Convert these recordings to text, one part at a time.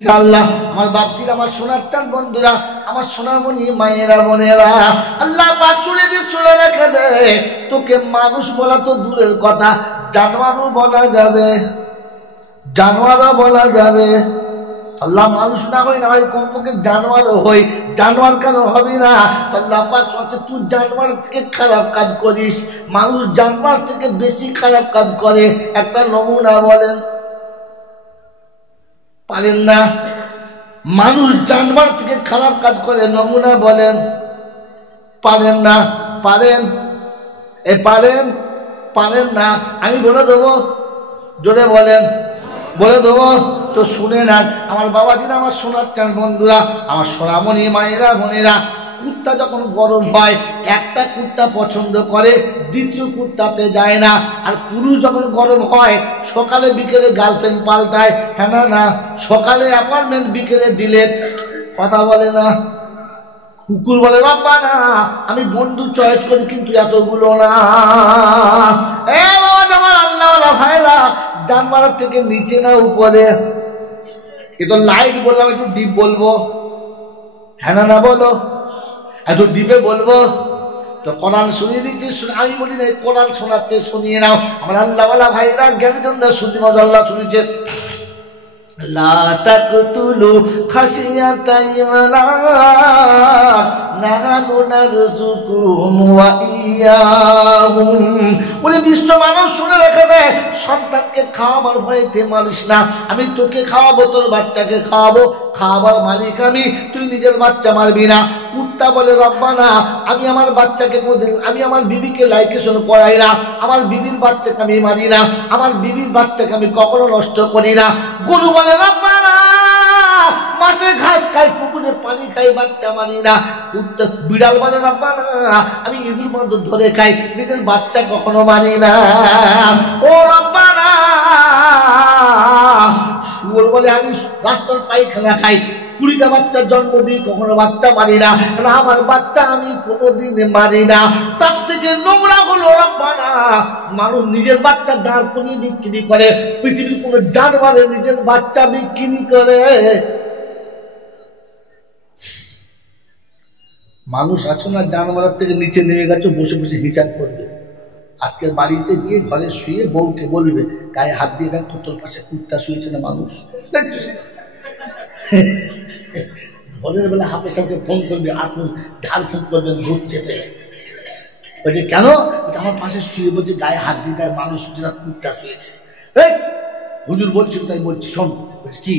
আল্লাহ আমার বাপজিরা, আমার সোনার চাঁদ বন্ধুরা, আমার সোনামণি মায়েরা বোনেরা, আল্লাহ পাক শুনে রেখে দে, তোকে মানুষ বলা তো দূরের কথা, জানোয়ারও বলা যাবে, জানোয়ারও বলা যাবে। আল্লাহ মানুষ না হই না হয় কমপক্ষে জানোয়ারও হই, জানোয়ার কেন হবে না? আল্লাহ পাক বলছে তুই জানোয়ার থেকে খারাপ কাজ করিস, মানুষ জানোয়ার থেকে বেশি খারাপ কাজ করে। একটা নমুনা বলেন, পারেন না? মানুষ জানোয়ার থেকে খারাপ কাজ করে, নমুনা বলেন। পারেন না? পারেন? পারেন? পারেন না? আমি বলে দেবো, জোরে বলেন, বলে দেবো তো শুনে না। আমার বাবাজিরা, আমার সোনার চাঁদ বন্ধুরা, আমার সোনামণি মায়েরা বোনেরা, কুত্তা যখন গরম হয় একটা কুত্তা পছন্দ করে, দ্বিতীয় কুত্তাতে যায় না। আর পুরুষ যখন গরম হয় সকালে বিকেলে গার্লফ্রেন্ড পাল্টায়, হ্যাঁ না? না, সকালে অ্যাপার্টমেন্ট, বিকেলে ডিলেট। কথা বলে না? কুকুর বলে বাবা না, আমি বন্ধু চয়েস করি কিন্তু এতগুলো না। আমার আল্লাহওয়ালা ভাইরা, জানমারার থেকে নিচে না উপরে? এ তো লাইট বললাম, একটু ডিপ বলবো, হ্যাঁ না বলো? একটু ডিপে বলবো তো কোরআন শুনিয়ে দিচ্ছি। আমি বলি না, কোরআন শোনাচ্ছে, শুনিয়ে নাও। আমার আল্লাহওয়ালা ভাইরা, জ্ঞানীজন শুনতে মজা, আল্লাহ শুনেছে, লা তাকতুলু খাশিয়াতা ইমলাক নাহানু নারযুকুহুম ওয়া ইয়াহুম। বলে বিশ্ব মানব শুনে রেখে দে, সন্তানকে খাওয়াবার ভয়তে মারিস না। আমি তোকে খাওয়াবো, তোর বাচ্চাকে খাওয়াবো, খাওয়াবার মালিক আমি, তুই নিজের বাচ্চা মারবি না। কুত্তা বলে রব্বানা, আমি আমার বাচ্চাকে কোনদিন, আমি আমার বিবিকে লাইকেশন করাই না, আমার বিবির বাচ্চাকে আমি মারি না, আমার বিবির বাচ্চাকে আমি কখনো নষ্ট করি না। গরু বলে রব্বানা, মাঠে ঘাস খাই, পুকুরে পানি খাই, বাচ্চা মারি না। কুত্তা, বিড়াল বলে রব্বানা, আমি ইঁদুর মাদুর ধরে খাই, নিজের বাচ্চা কখনো মারি না। ও রব্বানা, শুয়োর বলে আমি রাস্তার পায়খানা খাই, 20টা বাচ্চার জন্ম দিই, কখনো বাচ্চা মারি না, কারণ আমার বাচ্চা আমি কোনোদিন মারি না। তার থেকে নোংরা হলো রব্বানা, মানুষ নিজের বাচ্চা দাঁড় করিয়ে বিক্রি করে, পৃথিবীর কোনো জানোয়ারের নিজের বাচ্চা বিক্রি করে? মানুষ আছো না, জানোয়ারের থেকে নিচে নেমে গেছে, বসে বসে হিসাব করবে। আজকের বাড়িতে গিয়ে ঘরে শুয়ে বউকে বলবে, গায়ে হাত দিয়ে দেখ তোর পাশে কুত্তা শুয়েছে না মানুষ। ভোরের বেলা হাতে সামনে ফোন করবে, আসুন, ঝাড় ফুঁক করবেন, ভূত চেপেছে। বলছে কেন? আমার পাশে শুয়ে বলছে গায়ে হাত দিয়ে দেয় মানুষ, যেটা কুত্তা শুয়েছে। হুজুর বলছিল তাই বলছি, শোন। কি?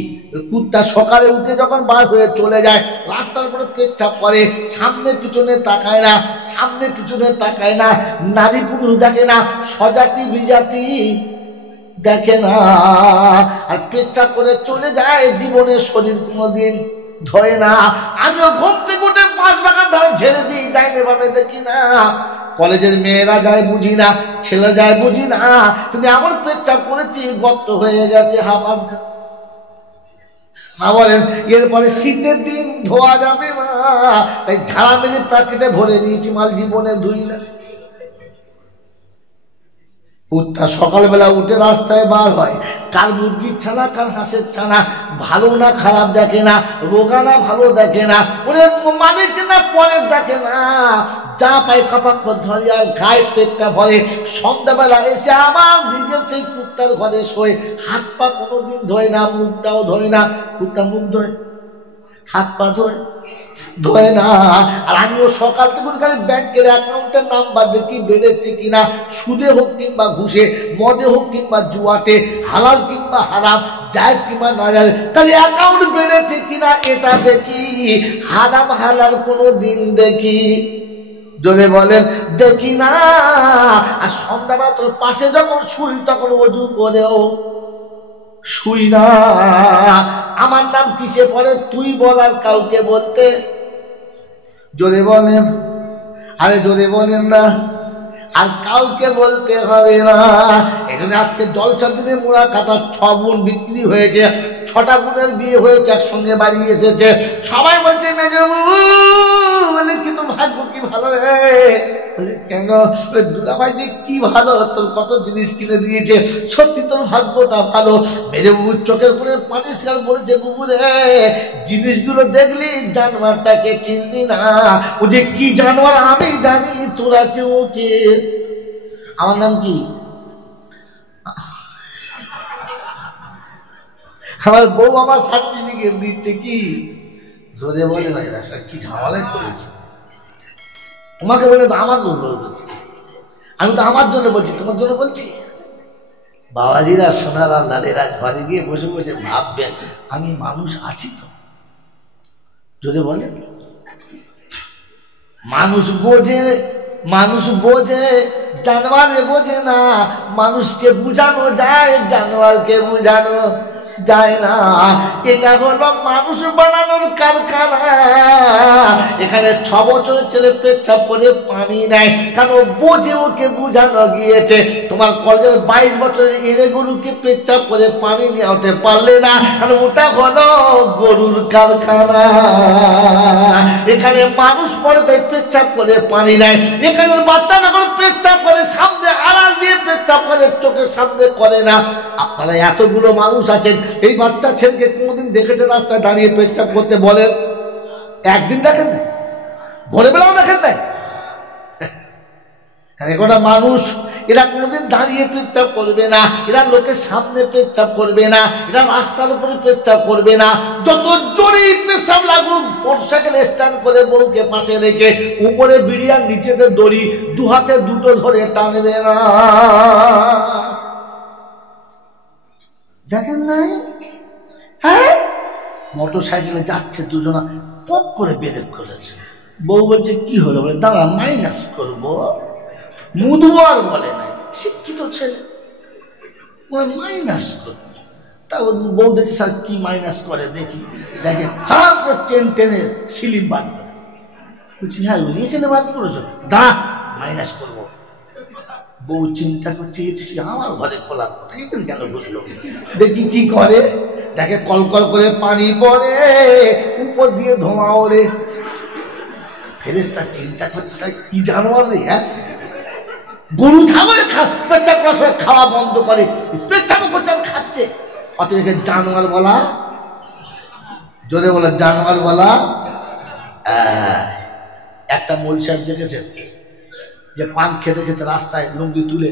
কুত্তা সকালে উঠে যখন বার হয়ে চলে যায়, রাস্তার উপরে পেচ্ছাপ করে, সামনে পিছনে তাকায় না, সামনে পিছনে তাকায় না, নারী পুরুষ দেখে না, স্বজাতি বিজাতি দেখে না, আর পেচ্ছাপ করে চলে যায়, জীবনে শরীর কোনোদিন ধরে না। আমিও ঘুম থেকে উঠে 5 বাগান ধারে ছেড়ে দিই, ডাইনে বামে দেখি না। কলেজের মেয়েরা যায় বুঝি না, ছেলে যায় বুঝি না, কিন্তু এমন পেচ্ছাপ করেছি গর্ত হয়ে গেছে হাফ না। বলেন এরপরে শীতের দিন ধোয়া যাবে না, তাই ঝাড়া মেরে প্যাকেটে ভরে নিয়েছি, মাল জীবনে ধুই না। কুত্তা সকালবেলা উঠে রাস্তায় বার হয়, কার মুরগির ছানা কার হাঁসের ছানা, ভালো না খারাপ দেখে না, রোগা না ভালো দেখে না, ওরে মালিক না পরের দেখে না, যা পায় কপাক ধরে আর গায়ে পেটটা ভরে। সন্ধ্যাবেলা এসে আবার নিজের সেই কুত্তার ঘরে শোয়, হাত পা কোনোদিন ধোয় না, মুখটাও ধোয় না। কুত্তা মুখ ধোয়, হাত পা ধোয় না। আর আমিও সকাল থেকে খালি ব্যাংকের অ্যাকাউন্টের নাম্বার দেখি বেড়েছে কিনা, সুদে হোক কিংবা ঘুষে, মদে হোক কিংবা জুয়াতে, হালাল কিংবা হারাম, জায়েজ কিংবা নাজায়েজ, খালি অ্যাকাউন্ট বেড়েছে কিনা এটা দেখি, হারাম হালাল কোনো দিন দেখি? যদি বলেন দেখি না। আর সন্ধ্যাবেলা তোর পাশে যখন শুই তখন ওযু করেও শুই না। আমার নাম কিসে পড়ে তুই বল, আর কাউকে বলতে? জোরে বলেন, আরে জোরে বলেন না। আর কাউকে বলতে হবে না। এই জন্য আজকে জলসা দিনে মোড়া কাটা 6 বোন বিক্রি হয়েছে, 6টা বোনের বিয়ে হয়েছে, একসঙ্গে বাড়ি এসেছে। সবাই বলছে মেজবাবু, বলে কি তোর ভাগ্য কি ভালো রে। বলে কেন? বলে দুলাভাই যে কি ভালো, তোর কত জিনিস কিনে দিয়েছে, সত্যি তোর ভাগ্যটা ভালো। মেজবাবুর চোখের করে পানি ছেড়ে বলেছে, বুবু রে জিনিসগুলো দেখলি জানোয়ারটাকে চিনলি না, ও যে কি জানোয়ার আমি জানি, তোরা কেউ কে। আমার নাম কি? আমার বউ আমার সার্টিফিকেট দিচ্ছে। কি জোরে বলে না, এরা কি ঝামেলা করেছে। তোমাকে বলে তো আমার জন্য বলছি, আমি তো আমার জন্য বলছি, তোমার জন্য বলছি। বাবাজিরা সোনারা লালেরা ঘরে গিয়ে বসে বসে ভাববেন আমি মানুষ আছি তো। জোরে বলে মানুষ বোঝে জানোয়ারে বোঝে না। মানুষকে বুঝানো যায়, জানোয়ারকে বুঝানো যায় না। এটা হলো মানুষ বানানোর কারখানা। এখানে 6 বছরের ছেলে পেচ্ছাপ করে পানি নেয়, কারণ বোঝে ওকে বুঝানো গিয়েছে। তোমার কলেজের 22 বছরের এড়ে গরুকে পেচ্ছাপ করে পানি নিয়ে হতে পারলে না, কারণ ওটা হলো গরুর কারখানা। এখানে মানুষ পরে তাই পেচ্ছাপ করে পানি নেয়। এখানে বাচ্চা যখন পেচ্ছাপ করে সামনে আড়াল দিয়ে পেচ্ছাপ করে, চোখের সামনে করে না। আপনারা এতগুলো মানুষ আছেন, এই বাচ্চা ছেলেকে কোনদিন দেখেছে রাস্তায় দাঁড়িয়ে পেচ্ছাপ করতে? বলেন, একদিন দেখেন নাই? ভোরবেলাও দেখেন নাই? একটা মানুষ, এরা কোনোদিন দাঁড়িয়ে পেচ্ছাপ করবে না, এরা লোকের সামনে পেচ্ছাপ করবে না, এরা রাস্তার উপরে পেচ্ছাপ করবে না। যত জোরেই পেচ্ছাপ লাগুক, মোটরসাইকেল স্ট্যান্ড করে বউকে পাশে রেখে উপরে বিড়িয়ার নিচেতে দড়ি, 2 হাতে 2টো ধরে টানবে না। দেখেন নাই? হ্যাঁ, মোটর সাইকেলে যাচ্ছে দুজনা, পক করে ব্রেক করেছে। বউ বলছে কি হলো? বলে দাঁড়া মাইনাস করবো। মুদুয়ার বলে নাই, শিক্ষিত ছেলে মাইনাস করবো। তা বউ দেখছে স্যার কি মাইনাস করে দেখি। দেখে খারাপ করে চেন টেনে সিলিপ বার করে। বলছি হ্যাঁ এখানে বার করেছো, দাঁড়া মাইনাস করবো। বউ চিন্তা করছে আমার ঘরে খোলার কথা, এখানে কেন বুঝলো। দেখি কি করে, দেখে কলকল করে পানি পড়ে, উপর দিয়ে ধোঁয়া ওড়ে। ফেরেশতা চিন্তা করছে স্যার কি জানোয়ার রে। হ্যাঁ, গরু থামলে পেচ্ছাপ করার সময় খাওয়া বন্ধ করে, পেচ্ছাপ করছে আর খাচ্ছে। অতএব জানোয়ার বলা, জোরে বলে জানোয়ার বলা। একটা মোল সাহেব দেখেছেন যে পান খেতে খেতে রাস্তায় লুঙ্গি তুলে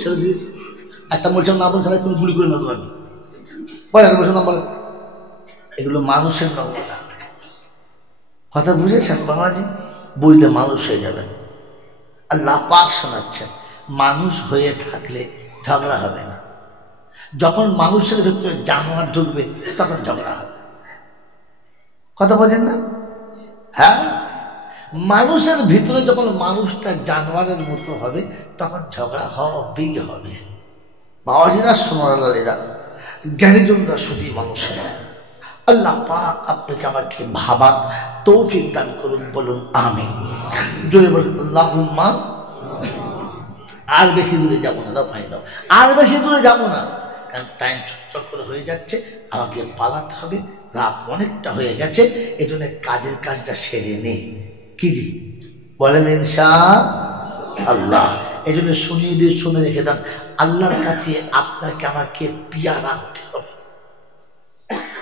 ছেড়ে দিয়েছে। একটা মোল সাহেব না বলে সারা কোনো গুলি করে নেবো আমি বলে, নাম বলে। এগুলো মানুষের নমুনা। কথা বুঝেছেন বাবাজি? বুঝলে মানুষ হয়ে যাবেন। আল্লাহ পাক শোনাচ্ছেন, মানুষ হয়ে থাকলে ঝগড়া হবে না। যখন মানুষের ভেতরে জানোয়ার ঢুকবে তখন ঝগড়া হবে। কথা বোঝেন না? হ্যাঁ, মানুষের ভিতরে যখন মানুষটা জানোয়ারের মতো হবে তখন ঝগড়া হবেই হবে। বাবাজিরা সোনারা জ্ঞানীজনরা শুধু মানুষেরা। আল্লাহ পাক আপনাকে আমাকে ভাবার তৌফিক দান করুন, বলুন আমিন। জোরে বলুন আল্লাহুম্মা। আর বেশি দূরে যাবো না, দাও পানি দাও। আর বেশি দূরে যাবো না, কারণ টাইম চটচট করে হয়ে যাচ্ছে, আমাকে পালাতে হবে, রাত অনেকটা হয়ে গেছে। এই জন্য কাজের কাজটা সেরে নেই। কি জি বলেন? ইনশাআল্লাহ। এই জন্য শুনিয়ে দিয়ে শুনে রেখে দেন, আল্লাহর কাছে আপনাকে আমাকে পিয়ারা হতে হবে,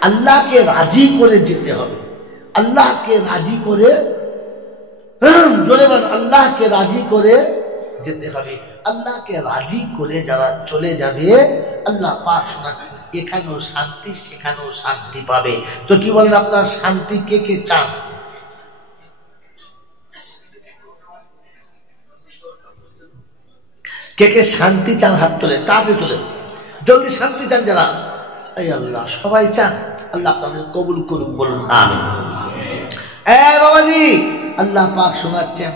আল্লাহকে রাজি করে যেতে হবে। আল্লাহকে রাজি করে, জোরে বলেন আল্লাহকে রাজি করে যেতে হবে। আল্লাহকে রাজি করে যারা চলে যাবে, আল্লাহ পাক শোনাচ্ছেন এখানেও শান্তি সেখানেও শান্তি পাবে। তো কি বলেন আপনার শান্তি কে কে চান? কে কে শান্তি চান? হাত তোলে, তাড়াতাড়ি তোলে, জলদি শান্তি চান যারা। এই আল্লাহ সবাই চান, আল্লাহ আপনাদের কবুল করুক, বলুন আমিন। বাবাজি আল্লাহ পাক শোনাচ্ছেন